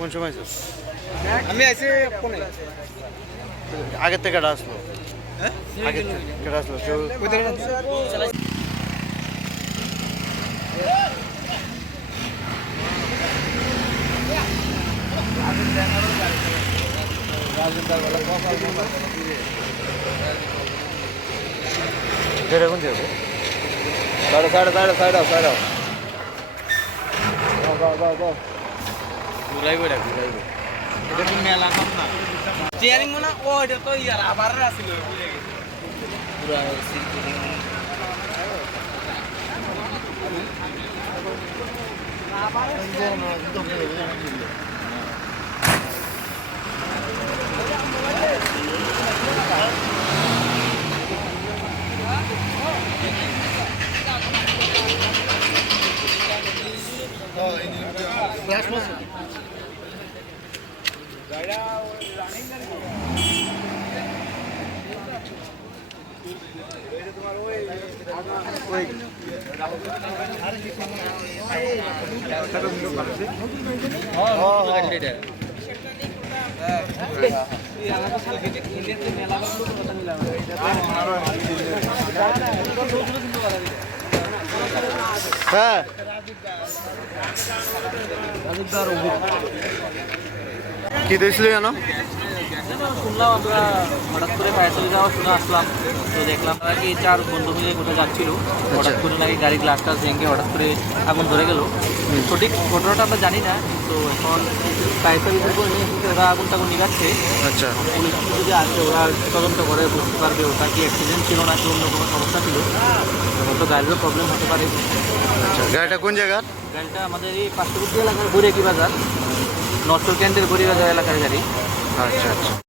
কোন সময় স্যার? আমি আইছি ফোনে। আগের থেকে কাটা আসলো, হ্যাঁ আগের থেকে কাটা আসলো কেউ যেটা কোন যাবে ঘুরাইবো এটা ঘুরাইবো এটা কি মেলা কাম না স্টিয়ারিং মনে ও এটা তো ইয়ার আবার আসিল পুরা হ্যাঁ কি দিয়েছিল জানো? শুনলাম আমরা হঠাৎ করে ফায়ার সার্ভিস যাওয়া শুনে আসলাম, তো দেখলাম আর কি 4 বন্ধু মিলে কোথাও যাচ্ছিল, হঠাৎ করে নাকি গাড়ি গ্লাসটা ভেঙে হঠাৎ করে আগুন ধরে গেল। সঠিক ঘটনাটা আমরা জানি না, তো এখন ফায়ার সার্ভিসের উপর নিয়ে এসেছে, ওরা আগুন টাগুন নিগাচ্ছে। আচ্ছা পুলিশ যদি আছে ওরা তদন্ত করে বুঝতে পারবে ওটা কি অ্যাক্সিডেন্ট ছিল নাকি অন্য কোনো সমস্যা ছিল, হয়তো গাড়িরও প্রবলেম হতে পারে। আচ্ছা গাড়িটা কোন জায়গার? গাড়িটা আমাদের এই পার্শ্ববর্তী এলাকার বৈরাগী বাজার, নর্থ ক্যান্টের বৈরাগী বাজার এলাকার গাড়ি। আচ্ছা আচ্ছা